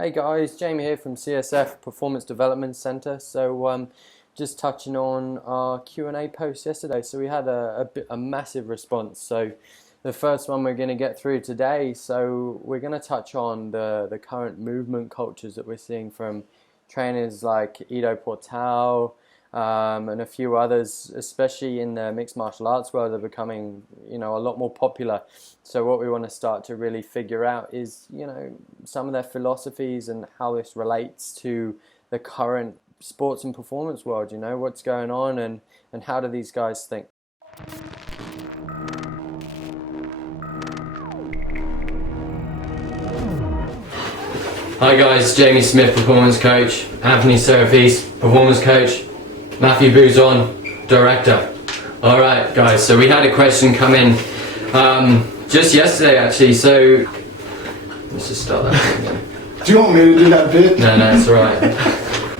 Hey guys, Jamie here from CSF Performance Development Center. Just touching on our Q&A post yesterday. So we had a massive response. So the first one we're going to get through today. So we're going to touch on the current movement cultures that we're seeing from trainers like Ido Portal, and a few others, especially in the mixed martial arts world, are becoming, a lot more popular. So what we want to start to really figure out is, some of their philosophies and how this relates to the current sports and performance world. What's going on and how do these guys think? Hi guys, Jamie Smith, performance coach, Anthony Cerafice, performance coach, Matthew Bousson, director. Alright guys, so we had a question come in just yesterday actually, so let's just start that again. Do you want me to do that bit? No, it's alright.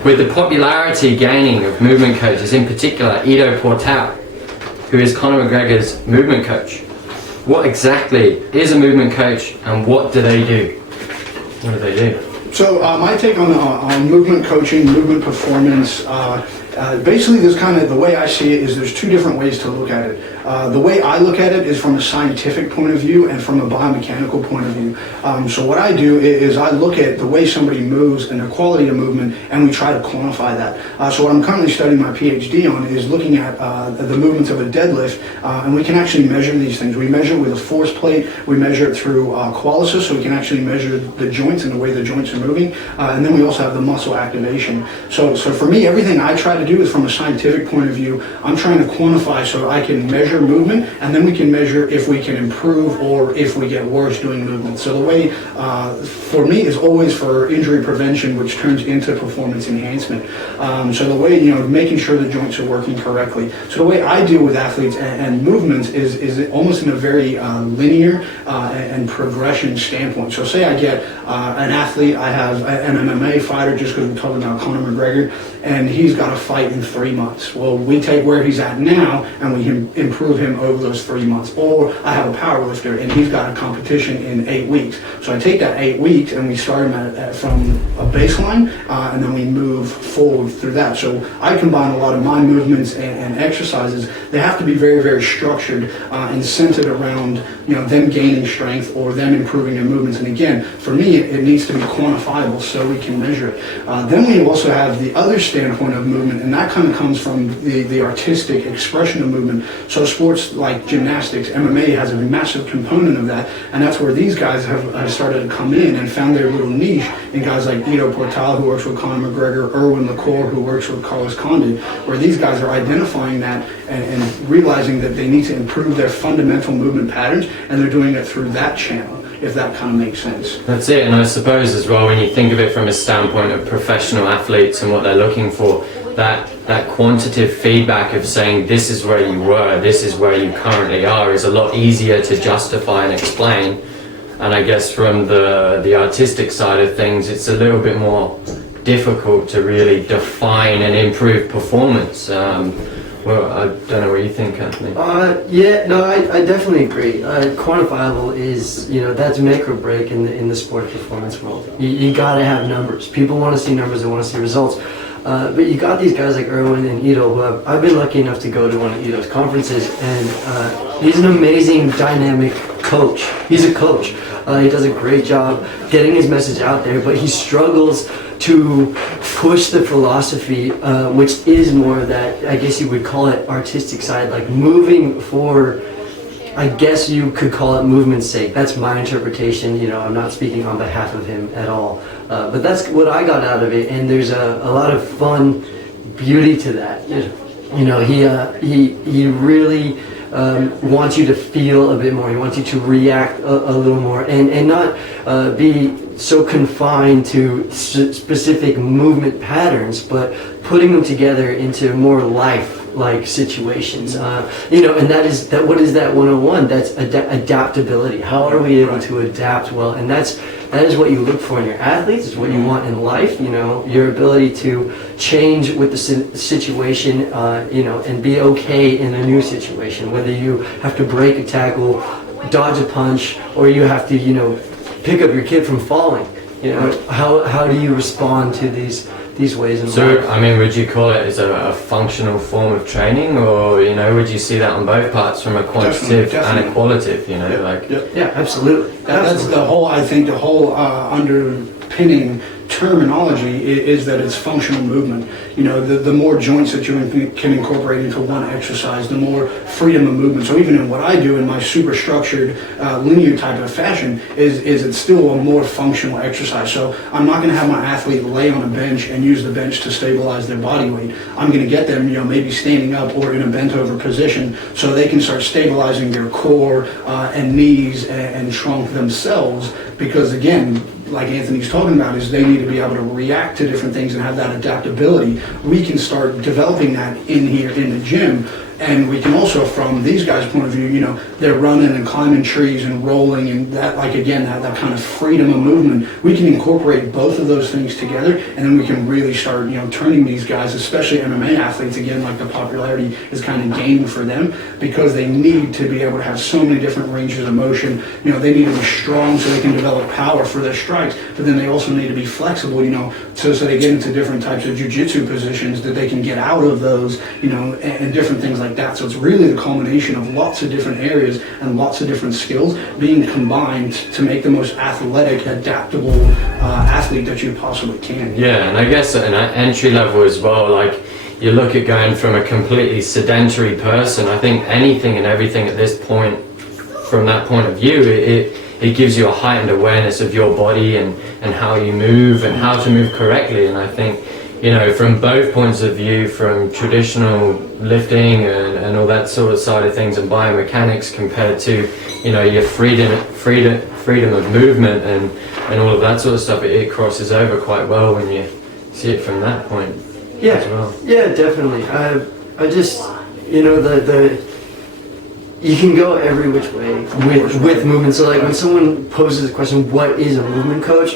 With the popularity gaining of movement coaches, in particular Ido Portal, who is Conor McGregor's movement coach, what exactly is a movement coach and what do they do? What do they do? So my take on movement coaching, movement performance, basically there's kind of, the way I see it is there's two different ways to look at it. The way I look at it is from a scientific point of view and from a biomechanical point of view. So what I do is I look at the way somebody moves and the quality of movement, and we try to quantify that. So what I'm currently studying my PhD on is looking at the movements of a deadlift, and we can actually measure these things. We measure with a force plate, we measure it through qualysis, so we can actually measure the joints and the way the joints are moving, and then we also have the muscle activation. So for me, everything I try to do is from a scientific point of view. I'm trying to quantify so I can measure movement, and then we can measure if we can improve or if we get worse doing movement. So the way for me is always for injury prevention, which turns into performance enhancement. So the way, making sure the joints are working correctly. So the way I deal with athletes and movements is almost in a very linear and progression standpoint. So say I get an athlete, I have an MMA fighter, just because we're talking about Conor McGregor, and he's got a fight in 3 months. Well, we take where he's at now and we can improve him over those 3 months. Or I have a power lifter and he's got a competition in 8 weeks. So I take that 8 weeks and we start him from a baseline, and then we move forward through that. So I combine a lot of my movements and exercises. They have to be very, very structured and centered around them gaining strength or them improving their movements. And again, for me, it needs to be quantifiable so we can measure it. Then we also have the other standpoint of movement, and that kind of comes from the artistic expression of movement. So sports like gymnastics, MMA has a massive component of that, and that's where these guys have started to come in and found their little niche in guys like Ido Portal, who works with Conor McGregor, Erwan Le Corre, who works with Carlos Condit, where these guys are identifying that and realizing that they need to improve their fundamental movement patterns, and they're doing it through that channel, if that kind of makes sense. That's it, and I suppose as well, when you think of it from a standpoint of professional athletes and what they're looking for, that quantitative feedback of saying this is where you were, this is where you currently are, is a lot easier to justify and explain. And I guess from the artistic side of things, it's a little bit more difficult to really define and improve performance. Well, I don't know what you think, Anthony. I definitely agree. Quantifiable is, that's make or break in the sport performance world. You gotta have numbers. People want to see numbers, they want to see results. But you got these guys like Erwan and Ido, who I've been lucky enough to go to one of Ido's conferences, and he's an amazing, dynamic coach. He's a coach. He does a great job getting his message out there, but he struggles to push the philosophy, which is more that, I guess you would call it artistic side, like moving for, I guess you could call it movement's sake. That's my interpretation. I'm not speaking on behalf of him at all. But that's what I got out of it, and there's a lot of fun beauty to that. He really wants you to feel a bit more. He wants you to react a little more, and not be so confined to specific movement patterns, but putting them together into more life-like situations. And what is that 101? That's adaptability. How are we able to adapt well? And that is what you look for in your athletes. It's what you want in life. Your ability to change with the situation, and be okay in a new situation. Whether you have to break a tackle, dodge a punch, or you have to, pick up your kid from falling. You know, how do you respond to these ways of So, life? I mean, would you call it as a functional form of training, or, you know, would you see that on both parts, from a quantitative and a qualitative, you know, like? Yeah, absolutely. That's the whole, I think, the whole underpinning terminology is that it's functional movement. You know, the more joints that you can incorporate into one exercise, the more freedom of movement. So even in what I do in my super structured linear type of fashion is it's still a more functional exercise. So I'm not going to have my athlete lay on a bench and use the bench to stabilize their body weight. I'm going to get them, you know, maybe standing up or in a bent over position so they can start stabilizing their core and knees and trunk themselves, because again, like Anthony's talking about, is they need to be able to react to different things and have that adaptability. We can start developing that in here in the gym. And we can also, from these guys' point of view, you know, they're running and climbing trees and rolling and that, like, again, that kind of freedom of movement. We can incorporate both of those things together, and then we can really start, you know, turning these guys, especially MMA athletes, again, like the popularity is kind of gained for them because they need to be able to have so many different ranges of motion. You know, they need to be strong so they can develop power for their strikes, but then they also need to be flexible, you know, so they get into different types of jiu-jitsu positions that they can get out of those, you know, and different things like that. So it's really the culmination of lots of different areas and lots of different skills being combined to make the most athletic, adaptable athlete that you possibly can. Yeah, and I guess at an entry level as well, like, you look at going from a completely sedentary person, I think anything and everything at this point, from that point of view, it gives you a heightened awareness of your body and how you move and how to move correctly. And I think, you know, from both points of view, from traditional lifting and all that sort of side of things and biomechanics compared to, you know, your freedom of movement and all of that sort of stuff, it crosses over quite well when you see it from that point as well. Yeah, definitely. I just, you know, the you can go every which way with movement. So like when someone poses the question, what is a movement coach?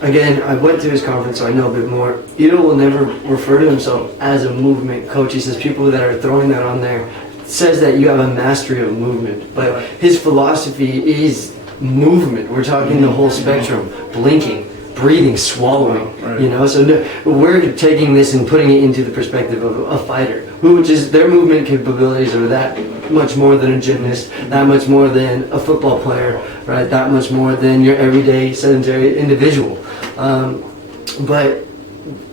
Again, I went to his conference, so I know a bit more. Ido will never refer to himself as a movement coach. He says people that are throwing that on there says that you have a mastery of movement. But his philosophy is movement. We're talking the whole spectrum, blinking, breathing, swallowing, you know. So we're taking this and putting it into the perspective of a fighter, which is their movement capabilities are that much more than a gymnast, that much more than a football player, right? That much more than your everyday sedentary individual. But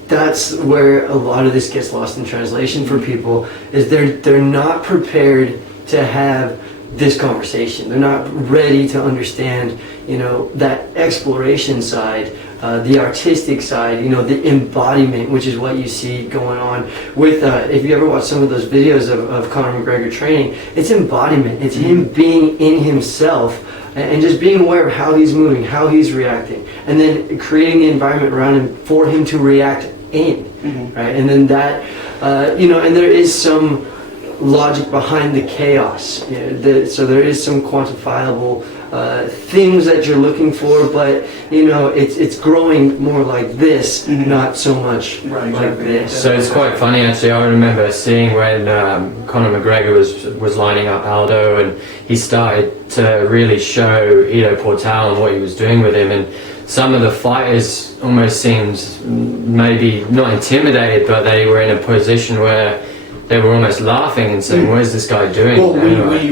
that's where a lot of this gets lost in translation for people, is they're not prepared to have this conversation. They're not ready to understand, you know, that exploration side, the artistic side, you know, the embodiment, which is what you see going on with, if you ever watch some of those videos of Conor McGregor training, it's embodiment. It's him being in himself and just being aware of how he's moving, how he's reacting, and then creating the environment around him for him to react in, right? And then that, you know, and there is some logic behind the chaos. You know, so there is some quantifiable things that you're looking for, but you know, it's growing more like this, not so much like this. So it's quite funny actually. I remember seeing when Conor McGregor was lining up Aldo, and he started to really show Ido Portal and what he was doing with him, and some of the fighters almost seemed maybe not intimidated, but they were in a position where they were almost laughing and saying, what is this guy doing? Well,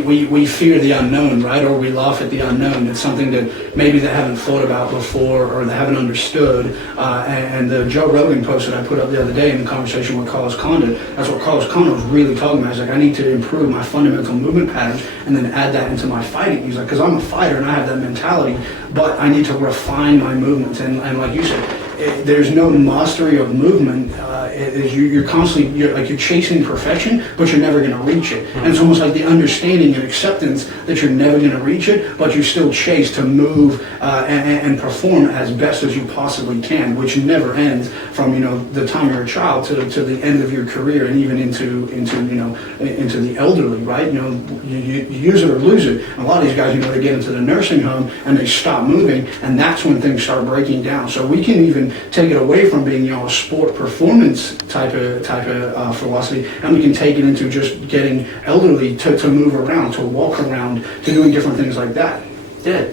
we fear the unknown, right? Or we laugh at the unknown. It's something that maybe they haven't thought about before or they haven't understood. And the Joe Rogan post that I put up the other day in the conversation with Carlos Condit, that's what Carlos Condit was really talking about. He's like, I need to improve my fundamental movement patterns and then add that into my fighting. He's like, because I'm a fighter and I have that mentality, but I need to refine my movements. And like you said, there's no mastery of movement. You're constantly, you're chasing perfection, but you're never going to reach it. And it's almost like the understanding and acceptance that you're never going to reach it, but you still chase to move and perform as best as you possibly can, which never ends from, you know, the time you're a child to the end of your career, and even into the elderly, right? You know, you use it or lose it. And a lot of these guys, you know, they get into the nursing home and they stop moving, and that's when things start breaking down. So we can even take it away from being, you know, a sport performance type of philosophy, and we can take it into just getting elderly to move around, to walk around, to doing different things like that. Yeah,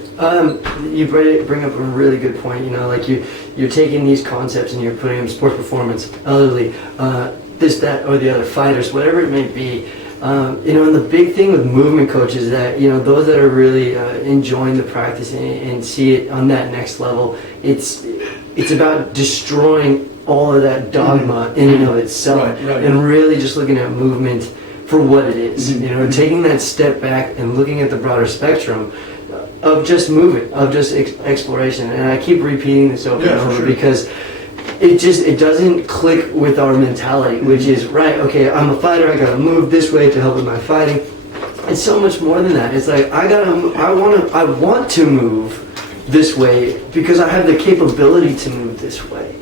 you bring up a really good point. You know, like you're taking these concepts and you're putting them sports performance, elderly, this, that, or the other, fighters, whatever it may be. You know, and the big thing with movement coaches is that, you know, those that are really enjoying the practice and see it on that next level, it's about destroying all of that dogma in and of itself, and really just looking at movement for what it is. You know, taking that step back and looking at the broader spectrum of just movement, of just exploration. And I keep repeating this over and over because it doesn't click with our mentality, which is, right, okay, I'm a fighter, I gotta move this way to help with my fighting. It's so much more than that. It's like I want to move this way because I have the capability to move this way,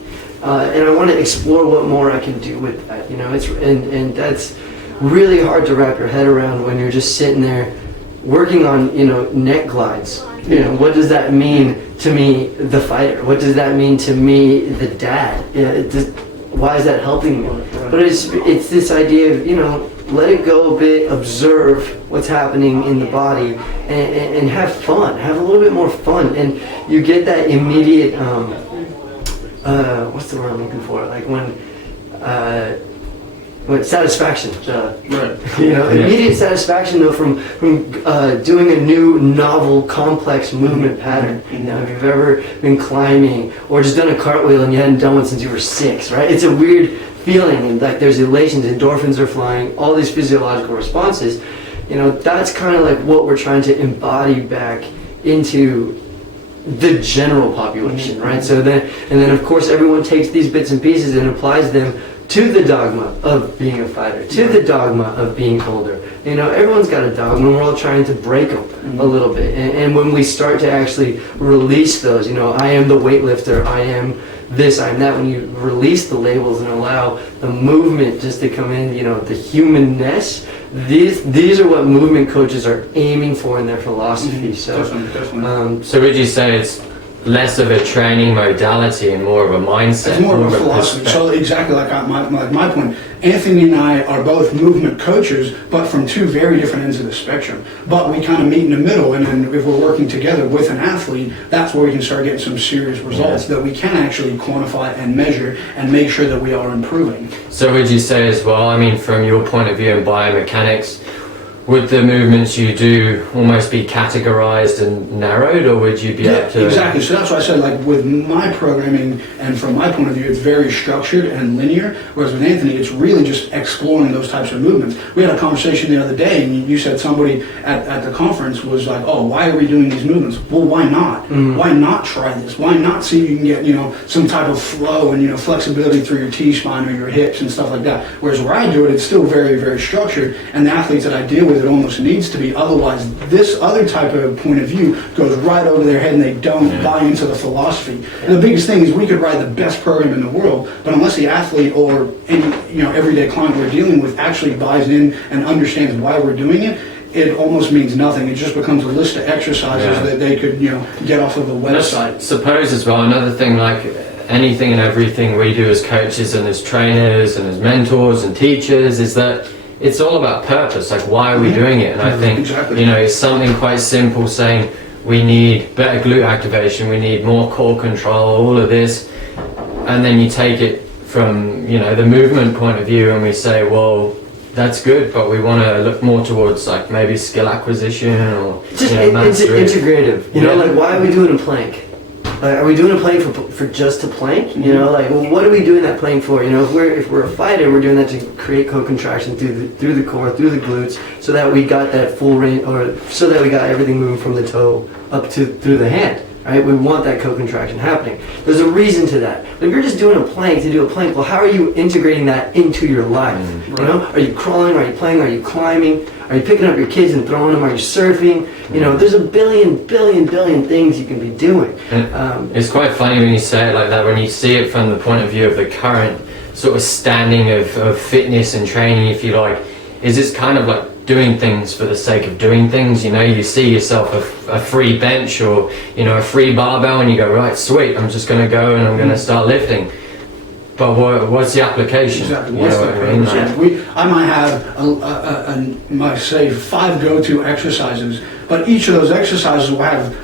and I want to explore what more I can do with that. You know, and that's really hard to wrap your head around when you're just sitting there working on, you know, neck glides. You know, what does that mean to me, the fighter? What does that mean to me, the dad? You know, why is that helping me? But it's this idea of, you know, let it go a bit, observe what's happening in the body, and have fun. Have a little bit more fun, and you get that immediate. What's the word I'm looking for? Like when satisfaction. You know, immediate satisfaction though from doing a new, novel, complex movement pattern. You know, if you've ever been climbing or just done a cartwheel and you hadn't done one since you were 6, right? It's a weird feeling, and like there's elations, endorphins are flying, all these physiological responses. You know, that's kind of like what we're trying to embody back into the general population, right? So then of course everyone takes these bits and pieces and applies them to the dogma of being a fighter, to the dogma of being older. You know, everyone's got a dogma, and we're all trying to break them a little bit. And when we start to actually release those, you know, I am the weightlifter, I am this, I am that, when you release the labels and allow the movement just to come in, you know, the humanness, these are what movement coaches are aiming for in their philosophy. So, Definitely. So would you say it's less of a training modality and more of a mindset? It's more of a philosophy. So exactly like my point, Anthony and I are both movement coaches, but from two very different ends of the spectrum. But we kind of meet in the middle, and then if we're working together with an athlete, that's where we can start getting some serious results that we can actually quantify and measure and make sure that we are improving. So would you say as well, I mean, from your point of view in biomechanics, would the movements you do almost be categorized and narrowed, or would you be able to... Exactly. So that's why I said, like, with my programming, and from my point of view, it's very structured and linear, whereas with Anthony, it's really just exploring those types of movements. We had a conversation the other day, and you said somebody at the conference was like, oh, why are we doing these movements? Well, why not? Why not try this? Why not see if you can get, you know, some type of flow and, you know, flexibility through your T-spine or your hips and stuff like that? Whereas where I do it, it's still very, very structured, and the athletes that I deal with, it almost needs to be. Otherwise, this other type of point of view goes right over their head, and they don't buy into the philosophy. And the biggest thing is we could write the best program in the world, but unless the athlete or any, you know, everyday client we're dealing with actually buys in and understands why we're doing it, it almost means nothing. It just becomes a list of exercises that they could, you know, get off of a website. I suppose as well, another thing, like anything and everything we do as coaches and as trainers and as mentors and teachers, is that it's all about purpose. Like, why are we doing it? And I think, you know, it's something quite simple, saying we need better glute activation, we need more core control, all of this, and then you take it from, you know, the movement point of view, and we say, well, that's good, but we want to look more towards, like, maybe skill acquisition, or just, you know, it's integrative. You know, like, why are we doing a plank? Like, are we doing a plank for just to plank? You know, like, well, what are we doing that plank for? You know, if we're a fighter, we're doing that to create co-contraction through the core, through the glutes, so that we got that full range, or so that we got everything moving from the toe up to through the hand. Right? We want that co-contraction happening. There's a reason to that. But if you're just doing a plank to do a plank, well, how are you integrating that into your life? You know, are you crawling? Are you playing? Are you climbing? Are you picking up your kids and throwing them? Are you surfing? You know, there's a billion things you can be doing. It's quite funny when you say it like that, when you see it from the point of view of the current sort of standing of fitness and training, if you like, is it's kind of like doing things for the sake of doing things. You know, you see yourself a free bench, or, you know, a free barbell, and you go, right, sweet, I'm just going to go and I'm going to start lifting. But what's the application? Exactly. What's the purpose? I might have, say, 5 go-to exercises but each of those exercises will have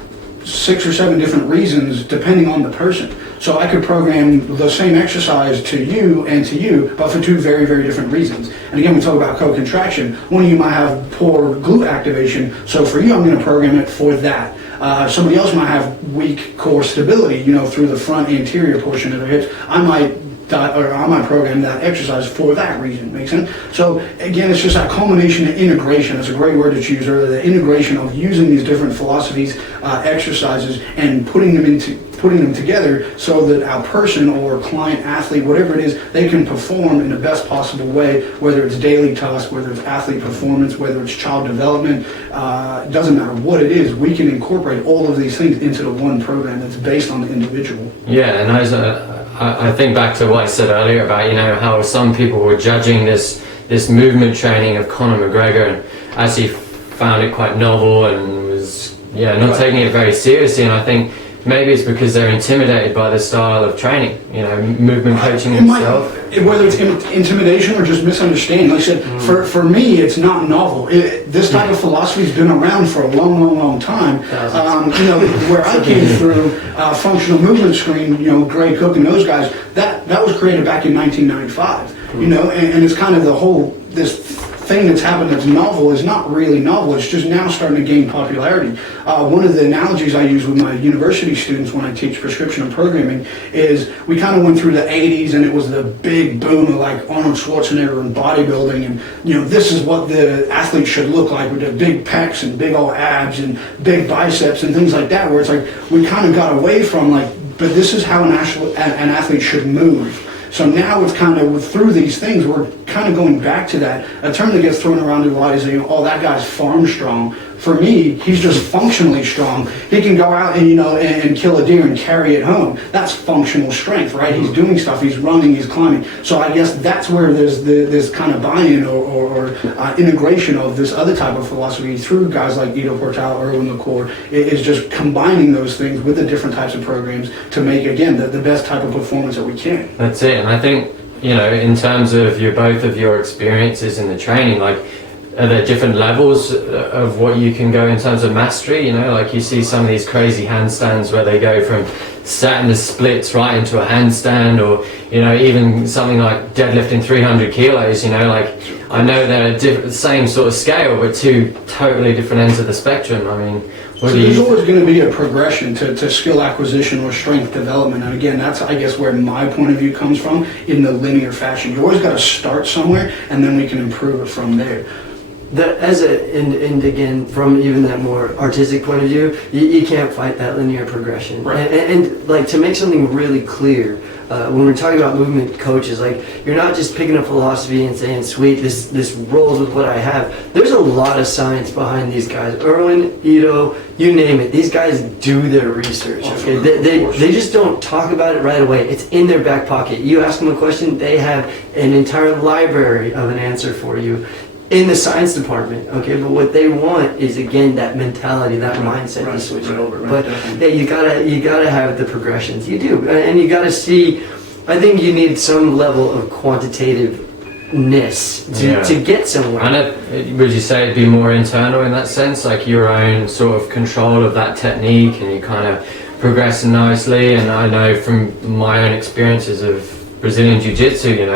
6 or 7 different reasons depending on the person. So I could program the same exercise to you and to you, but for 2 very, very different reasons. And again, we talk about co-contraction. One of you might have poor glute activation, so for you I'm going to program it for that. Somebody else might have weak core stability, through the front anterior portion of their hips. I might program that exercise for that reason. Make sense? So again, it's just that culmination of integration. It's a great word that you used earlier. The integration of using these different philosophies, exercises, and putting them together so that our person or client, athlete, whatever it is, they can perform in the best possible way. Whether it's daily tasks, whether it's athlete performance, whether it's child development, it doesn't matter what it is. We can incorporate all of these things into the one program that's based on the individual. Yeah, and I think back to what I said earlier about how some people were judging this movement training of Conor McGregor and actually found it quite novel and was not taking it very seriously. And I think maybe it's because they're intimidated by the style of training, movement coaching itself. Whether it's intimidation or just misunderstanding. Like I said, for me, it's not novel. This type of philosophy has been around for a long, long, long time. Where I came through, functional movement screen, Gray Cook and those guys, that was created back in 1995. And it's kind of this thing that's happened that's novel is not really novel. It's just now starting to gain popularity. One of the analogies I use with my university students when I teach prescription and programming is we kind of went through the 80s and it was the big boom of like Arnold Schwarzenegger and bodybuilding, and this is what the athlete should look like with the big pecs and big old abs and big biceps and things like that, where it's like we kind of got away from but this is how an athlete should move. So now it's kind of through these things, we're kind of going back to that. A term that gets thrown around a lot is, that guy's farm strong. For me, he's just functionally strong. He can go out and and kill a deer and carry it home. That's functional strength, right? He's doing stuff. He's running. He's climbing. So I guess that's where there's this kind of buy-in or integration of this other type of philosophy through guys like Ido Portal, Erwan Le Corre. Is just combining those things with the different types of programs to make, again, the best type of performance that we can. That's it. And I think in terms of both of your experiences in the training, are there different levels of what you can go in terms of mastery? You see some of these crazy handstands where they go from setting the splits right into a handstand, or even something like deadlifting 300 kilos. I know they're same sort of scale, but 2 totally different ends of the spectrum. I mean, there's always going to be a progression to skill acquisition or strength development, and again, that's I guess where my point of view comes from in the linear fashion. You always got to start somewhere, and then we can improve it from there. And again, from even that more artistic point of view, you can't fight that linear progression. Right. And to make something really clear, when we're talking about movement coaches, you're not just picking a philosophy and saying, sweet, this rolls with what I have. There's a lot of science behind these guys. Erwan, Ido, you name it. These guys do their research. Okay, they just don't talk about it right away. It's in their back pocket. You ask them a question, they have an entire library of an answer for you in the science department, okay, but what they want is, again, that mentality, that mindset to switch it over. But yeah, you gotta have the progressions. You do, and you gotta see. I think you need some level of quantitativeness to get somewhere. And would you say it'd be more internal in that sense, like your own sort of control of that technique, and you kind of progressing nicely? And I know from my own experiences of Brazilian Jiu-Jitsu,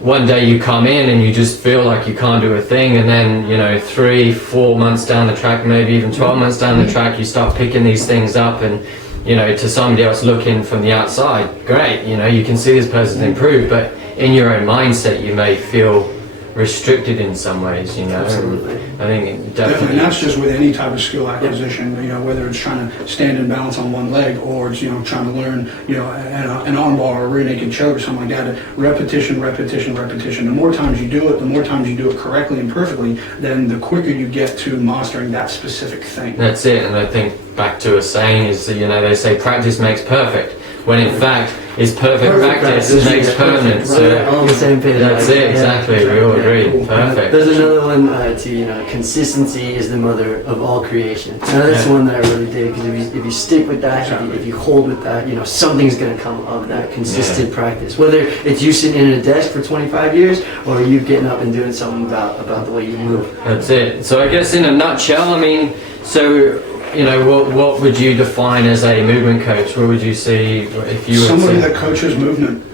one day you come in and you just feel like you can't do a thing, and then 3-4 months down the track, maybe even 12 months down the track, you start picking these things up, and to somebody else looking from the outside, great, you can see this person's improved, but in your own mindset you may feel restricted in some ways, Absolutely. I think definitely, and that's just with any type of skill acquisition. Whether it's trying to stand and balance on one leg, or it's trying to learn an arm bar or a rear naked choke or something like that. Repetition. The more times you do it, the more times you do it correctly and perfectly, then the quicker you get to mastering that specific thing. That's it. And I think back to a saying is that they say practice makes perfect. when in fact is perfect practice makes permanent. So we're all on the same page. that's it, exactly. We all agree. Perfect. There's another one too. You know, consistency is the mother of all creation. Now that's one that I really dig, because if you stick with that, if you hold with that, you know, something's going to come of that consistent practice. Whether it's you sitting in a desk for 25 years or you getting up and doing something about the way you move. That's it. So I guess in a nutshell, I mean, so you know, what would you define as a movement coach? What would you see if you were somebody that coaches movement?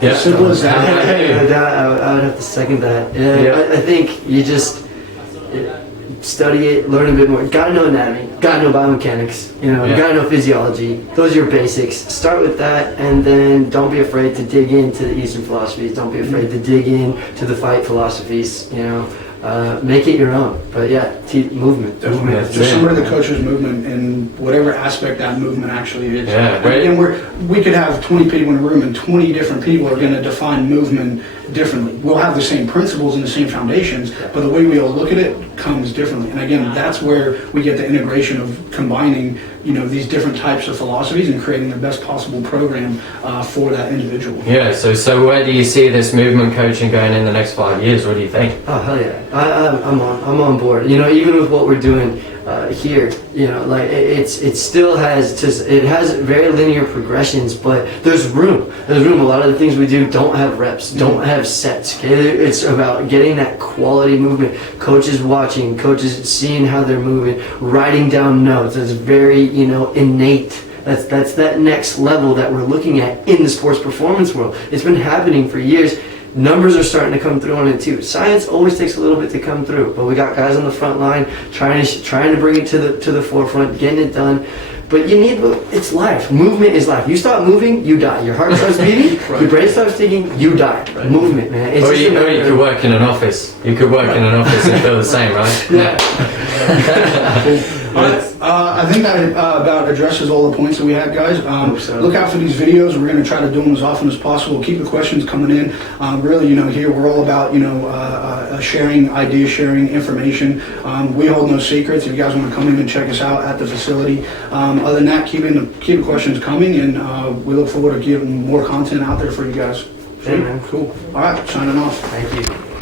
Yeah. As simple as that. I would have to second that. I think you just study it, learn a bit more. Gotta know anatomy, gotta know biomechanics, you know, gotta know physiology. Those are your basics. Start with that, and then don't be afraid to dig into the Eastern philosophies. Don't be afraid to dig in to the fight philosophies, you know. Make it your own. But yeah, movement. Just somebody that coaches movement in whatever aspect that movement actually is. Yeah, right. And we could have 20 people in a room, and 20 different people are going to define movement differently. We'll have the same principles and the same foundations, but the way we all look at it comes differently. And again, that's where we get the integration of combining, you know, these different types of philosophies and creating the best possible program for that individual. Yeah. So where do you see this movement coaching going in the next 5 years? What do you think? Oh hell yeah, I'm on board. You know, even with what we're doing here, you know, like it still has very linear progressions, but there's room. A lot of the things we do don't have reps, don't have sets. Okay, it's about getting that quality movement. Coaches watching, coaches seeing how they're moving, writing down notes. It's very, you know, innate. That's that next level that we're looking at in the sports performance world. It's been happening for years. Numbers are starting to come through on it too. Science always takes a little bit to come through, but we got guys on the front line trying to bring it to the forefront, getting it done. But you need, it's life. Movement is life. You stop moving, you die. Your heart starts beating, your brain starts ticking, you die. Movement, man. It's Or you could work in an office. You could work in an office and feel the same, right? Yeah. I think that about addresses all the points that we had, guys. So. Look out for these videos. We're going to try to do them as often as possible. Keep the questions coming in. Really, you know, here we're all about, you know, sharing ideas, sharing information. We hold no secrets. If you guys want to come in and check us out at the facility. Other than that, keep the questions coming, and we look forward to getting more content out there for you guys. Yeah, man. Cool. All right, signing off. Thank you.